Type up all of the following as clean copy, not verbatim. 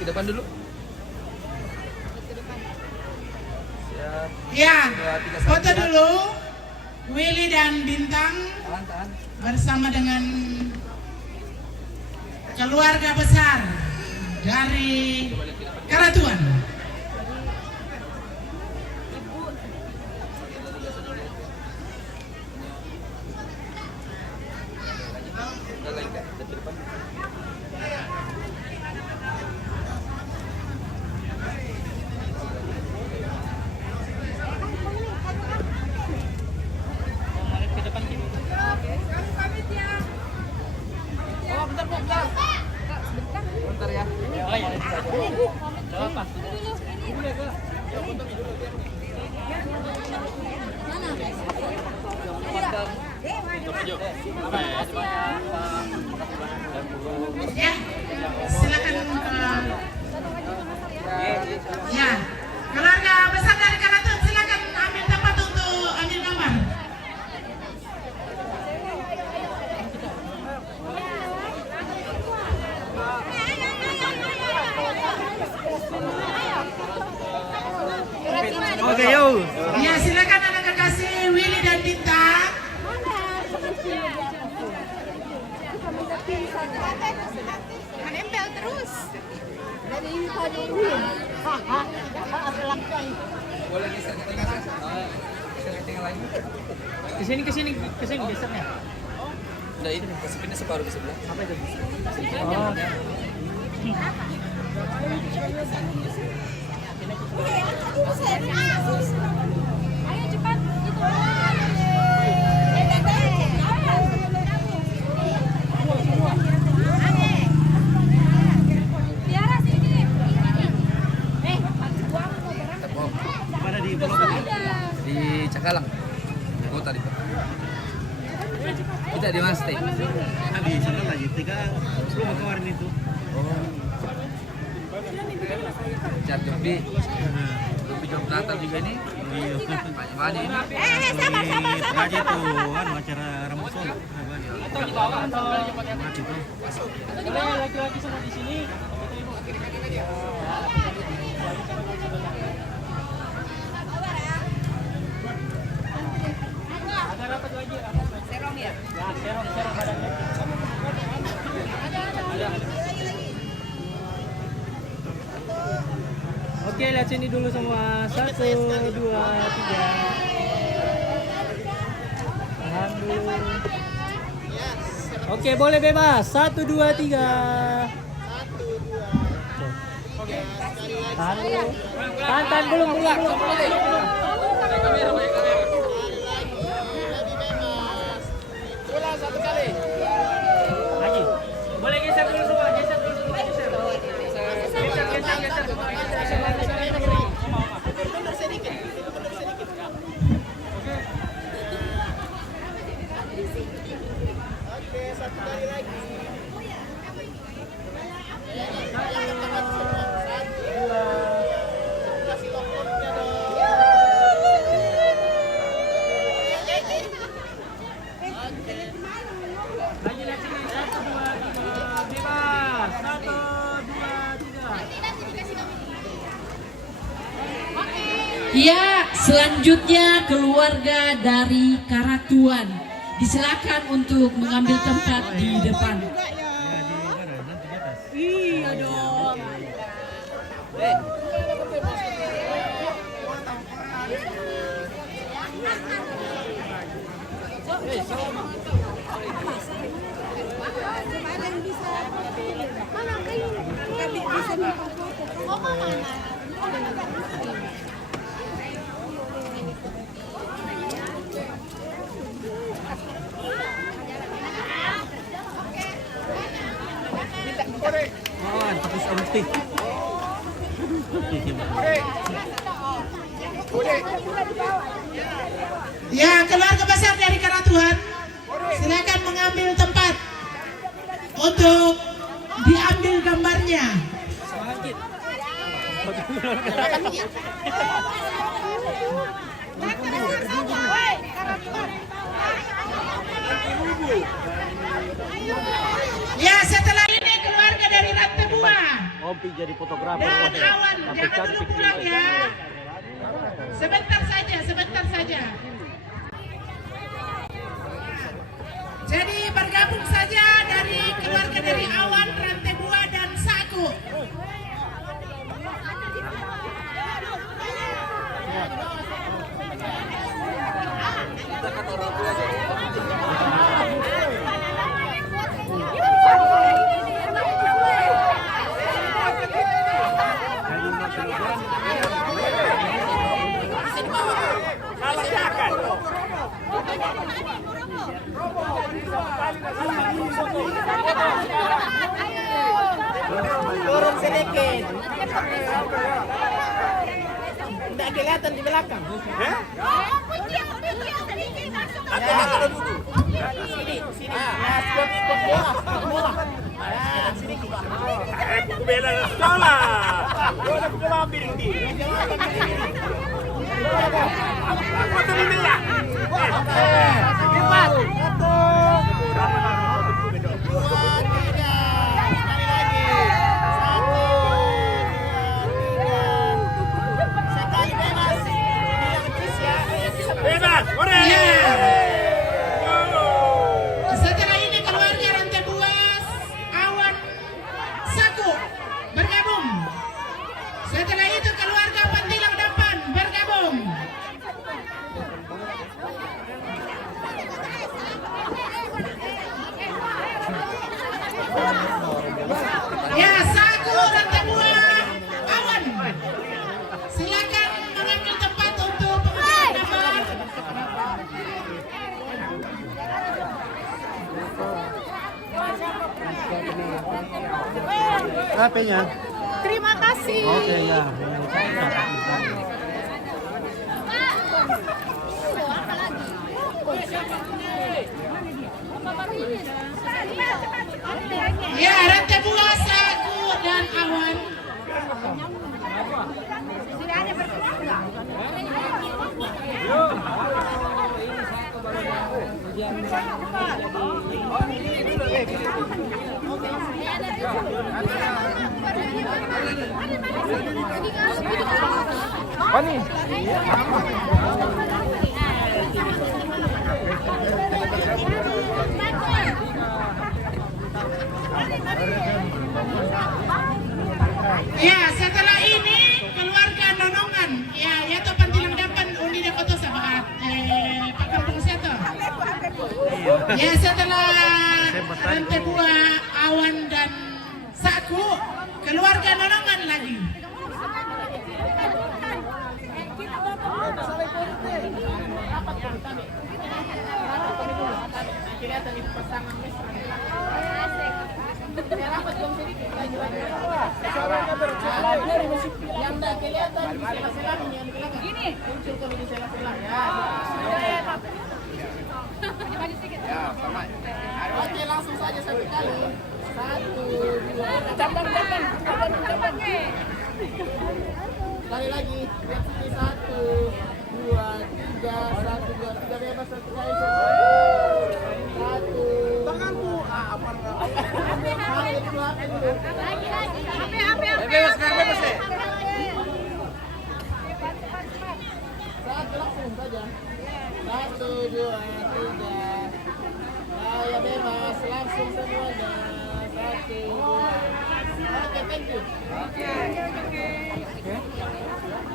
ke depan dulu. Ya, foto dulu. Willy dan Bintang bersama dengan keluarga besar dari Karatuan. Ya, silakan. Ya, keluarga besar dari Karatuan silakan ambil tempat untuk ambil gambar. Oke, yuk. Ya, silakan anak kekasih Willy dan Bintang. Menempel terus. Dari tadi. Boleh geser ke tengah. Geser ke tengah lagi. Kesini gesernya. Udah ini pindah separuh ke sebelah. Apa itu? Oh. Ayo cepat itu. Biara sini. Mana di Di Cakalang. Kota di. Kita di mana stay? Di sana lagi. Tiga rumah kemarin itu. Oh. Cat Jombi. Jombi Jom Natal juga ini. Banyak ini. Sabar. Raja tuh acara Ramadan. Atau di bawah atau Mati tuh. laki-laki sama di sini. Ada rapat lagi. Serong ya? Ya, serong badannya. Oke, lihat sini dulu semua. 1, 2, 3. Tahan dulu. Oke, boleh bebas. 1, 2, 3. Tahan dulu. Tahan belum. Ulang satu kali. Lagi. Boleh geser dulu semua. Geser. Mundur sedikit. Oke, satu kali lagi. Kasih lockdownnya dong. Lagi lihat sini. 1, 2, 3. Bebas. 1, 2, 3. Ya, selanjutnya keluarga dari Karatuan disilakan untuk mengambil tempat di depan. Iya dong. Mana kayu? Bisa oh, mana? Terus Agusti. Ya, keluarga besar dari Karatuan silakan mengambil tempat untuk diambil gambarnya. Ya, setelah ini keluarga dari Rantai Buah nanti jadi fotografer. Dan Awan, jangan dulu pulang ya. Sebentar saja, sebentar saja. Jadi bergabung saja dari keluarga dari Awan, Rantai Buah dan Saku. Turun sedikit. Tidak kelihatan di belakang. Sini, sini. Nah, skop bawah. Nah, sini. Aku bela sekolah. Yo nak ambil ini. Aku tadi bela. Cepat. Setelah ini keluarga Rantai Buas, Awan, Saku bergabung. Setelah itu keluarga Pantilang Dampan bergabung. Ya, Saku, Rantai Buas, Awan, silakan mengambil tempat untuk pengundian nama. HP-nya. Terima kasih. Oke ya. Ya, Rantai Buah, Saku dan Awan. Ya, setelah ini keluarga Nonongan, ya, yaitu Pantilang Dampan undi de foto sama Pak Kampung Seto. Ya, setelah Rantai Buah, Awan dan Saku, keluarga Nonongan lagi. Oke, langsung saja satu kali. 1, 2, cabang. Sekali lagi, lihat sini 1, 2, 3, 1, 2, 3 bebas satu kali. 1. Tanganku, apa? Bebas ya. Satu langsung saja. 1, 2, 3. Ya bebas, langsung semuanya. 1, 2. Oke, thank you.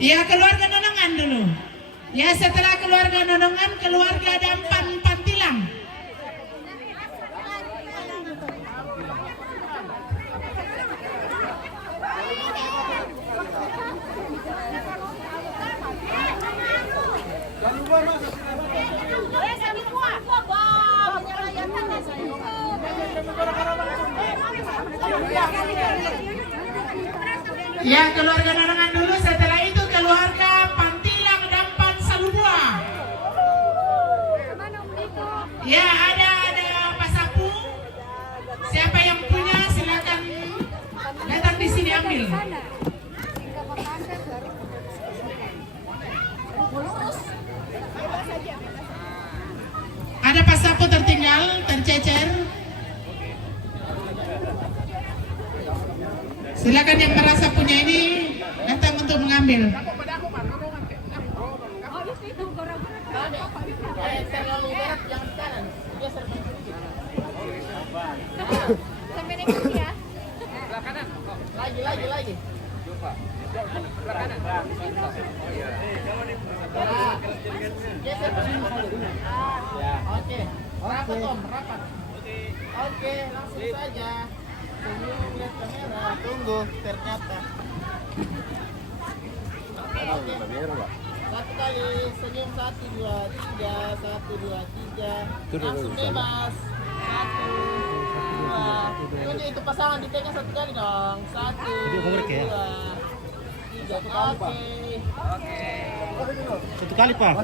Ya, keluarga Nonongan dulu. Ya, setelah keluarga Nonongan, keluarga Dampan Pantilang. Ya, keluarga Nonongan dulu, setelah itu keluarga Pantilang Dampan Salubua. Ya, ada Pak Sapu. Siapa yang punya silakan datang di sini ambil. Ada Pak Sapu tertinggal, tercecer. Silakan yang merasa punya ini datang untuk mengambil. Lagi. Oke, rapat Om, rapat. Oke, langsung saja. Senyum lihat kamera. Tunggu, ternyata. Oke. Satu kali, senyum 1, 2, 3, 1, 2, 3. Langsung bebas. 1, 2. Tunjuk itu pasangan dipegang satu kali dong. 1, 2, 3. Oke. Satu kali, Pak.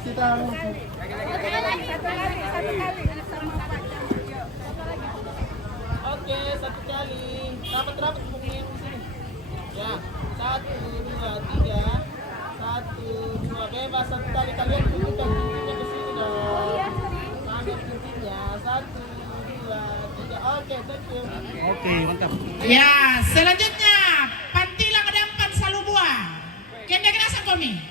Oke, satu kali. Rapat-rapat punggung di sini. Ya, 1, 2, 3. 1, 2, bebas satu kali. Kalian tunjukkan cincinnya ke sini dong. Ambil cincinnya. 1, 2, 3. Oke, thank you. Oke, mantap. Ya, selanjutnya Pantilang Dampan Salubua. Kenda kenasa komi.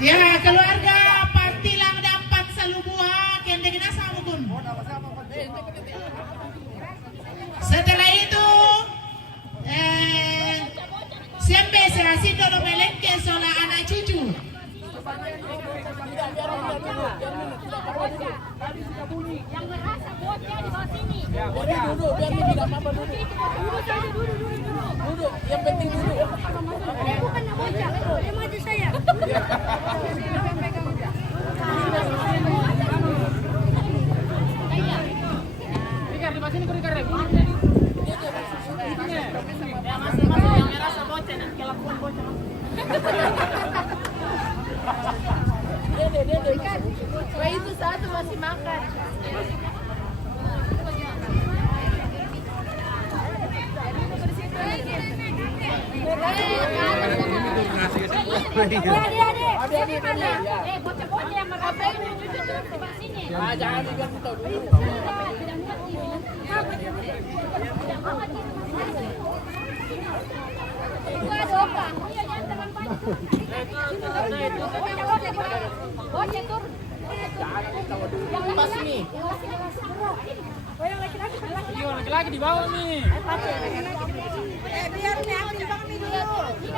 Ya, keluarga Pantilang Dampan Salubua, kende kenasa mukun. Setelah itu, siempre se haciendo lo melengke sola anak cucu. Yang merasa botnya di bawah sini. Duduk, biar ini tidak apa-apa duduk. Duduk, yang penting duduk. Bukan nak bocah, dia maju saya. Masing-masing yang merasa bocah nanti kelakuan bocah. Wah, itu satu masih makan. Bocah-bocah yang merasa cucu di bawah sini. Jangan biar kita dulu. Bocah turun. Pas nih. Yang laki-laki Laki-laki di bawah nih. biar nih aku di bawah dulu. Tidak.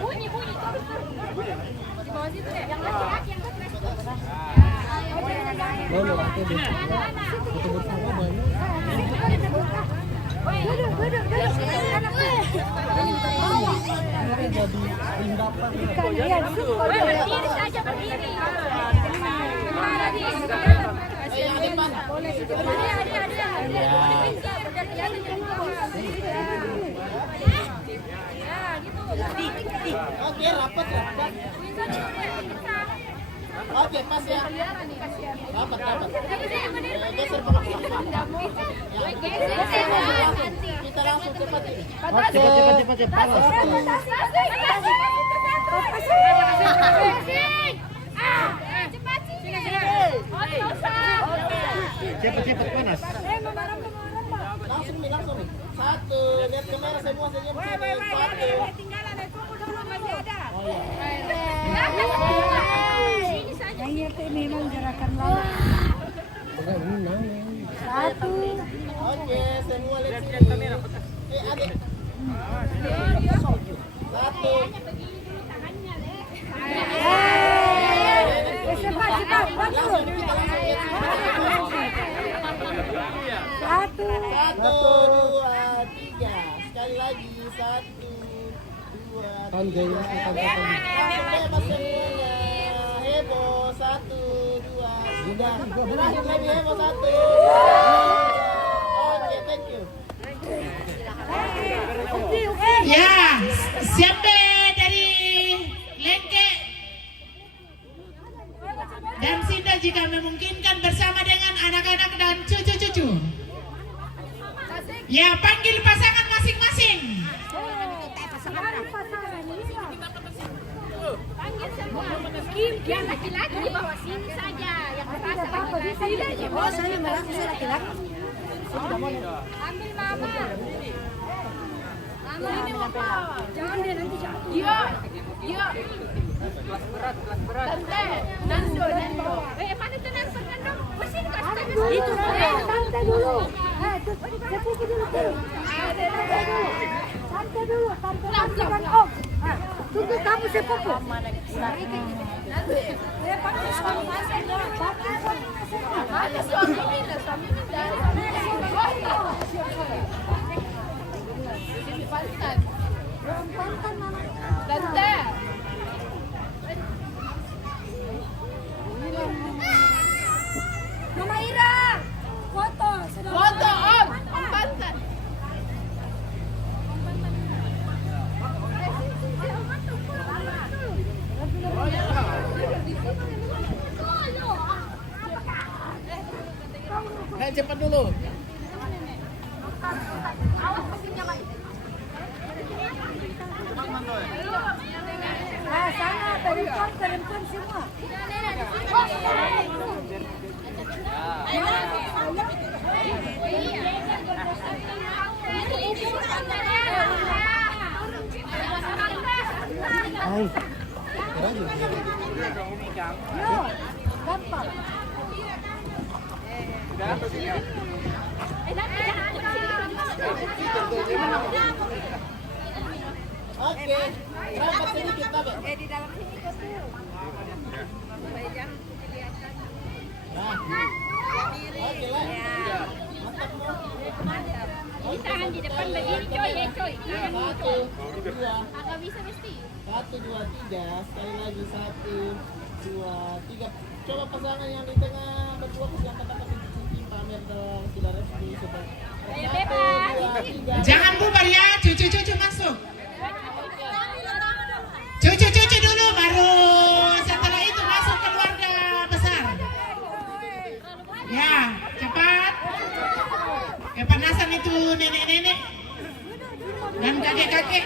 Bunyi. Di bawah situ deh. Yang laki-laki yang berdiri saja berdiri. Oke, rapat. Oke, pas ya. Rapat. Geser Pak. Kita langsung cepat ini. Cepat. Cepat panas. Langsung nih. Satu, lihat kamera semua senyum. Satu. Yang itu memang gerakan lawan. Satu. Oke, semua lihat sini. Adik. Satu. Cepat. Langsung kita langsung lihat sini. Satu. 1, 2, 3. Sekali lagi. 1, 2, 3. Langsung bebas semuanya. heboh. 1, 2, 3. Terakhir lagi heboh 1. Oke, thank you. Ya, siapa dari Lengke dan Sinda jika memungkinkan bersama dengan anak-anak dan cucu-cucu. Ya, panggil pasangan masing-masing. Panggil semua. Yang laki-laki di bawah sini saja. Yang merasa laki-laki. Oh, saya merasa saya laki-laki. Ambil mama. Mama ini apa? Jangan dia nanti jatuh. Iya. Iya. Kelas berat. Tante. Nando. Mana tuh Nando? Mesin kasih. Itu. Santai dulu. Sepupu dulu. Santai dulu. Santai om. Tunggu kamu sepupu. Ada suami minta. Tante. Mama Ira, foto om Pantan. Cepat dulu. Sana perempuan semua. Oke, rapat sedikit tapi. Di dalam sini kok tuh. Supaya jangan kelihatan. Nah, oke lah. Mantap. Ini tangan di depan begini coy, ya coy. Satu, dua, Agak bisa mesti. 1, 2, 3. Sekali lagi 1, 2, 3. Coba pasangan yang di tengah berdua yang kata-kata cincin pamer dong. Sudah resmi sudah. Saya bebas. 1, 2, 3. Jangan bubar ya, cucu-cucu masuk. Cucu-cucu dulu, baru setelah itu masuk keluarga besar. Ya, cepat. Kepanasan itu nenek-nenek dan kakek-kakek.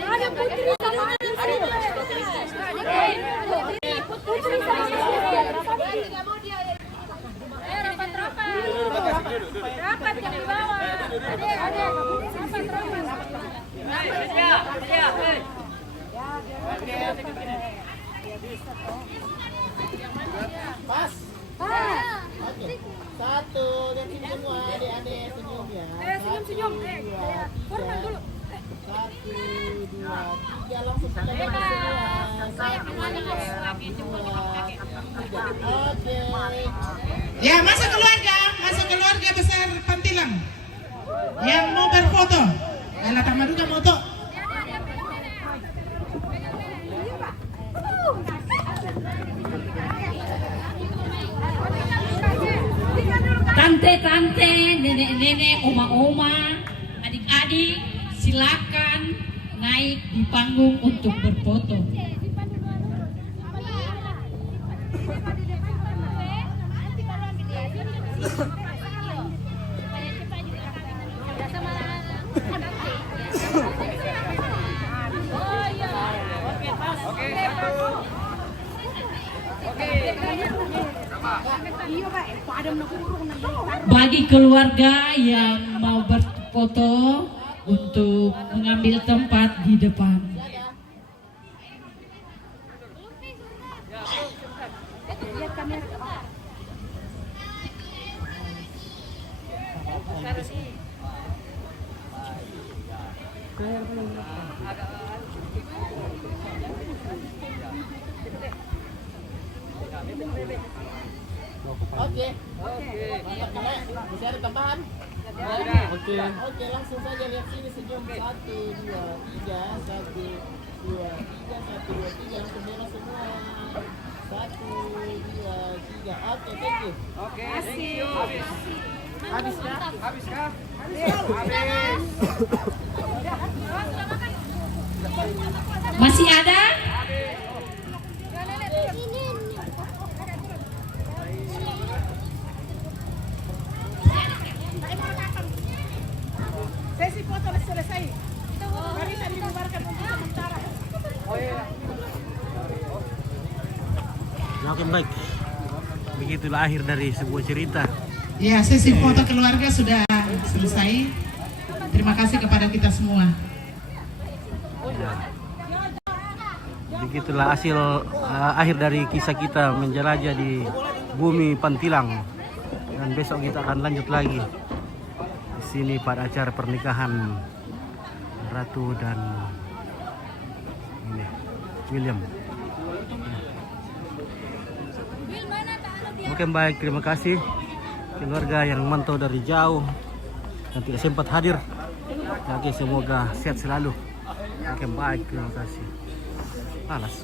Ada putri sama putri sama rapat yang di bawah. Ada Pas. Oke. 1, dan sini semua adik-adik senyum ya. senyum. Formal dulu. 1, 2, 3 langsung kita semua. 1, 2, 3. Oke. Ya, masuk keluarga besar Pantilang yang mau berfoto. Alah tamaduga moto. Tante-tante, nenek-nenek, oma-oma, adik-adik, silakan naik di panggung untuk berfoto. Bagi keluarga yang mau berfoto untuk mengambil tempat di depan. Oke. Mantap, Nek. Masih ada tambahan? Oke, langsung saja lihat sini senyum. 1, 2, 3, 1, 2, 3, 1, 2, 3. Langsung merah semua. 1, 2, 3. Oke, thank you. Oke, thank you. Habis kah? Habis kah? Masih ada? Sesi foto selesai. Mari saya dibubarkan untuk sementara. Oke, baik. Begitulah akhir dari sebuah cerita. Ya, sesi foto keluarga sudah selesai. Terima kasih kepada kita semua. Begitulah hasil akhir dari kisah kita menjelajah di bumi Pantilang. Dan besok kita akan lanjut lagi di sini pada acara pernikahan Ratu dan ini, William. Oke, baik, terima kasih keluarga yang mantau dari jauh dan tidak sempat hadir. Oke, semoga sehat selalu. Oke, baik, terima kasih. Alas.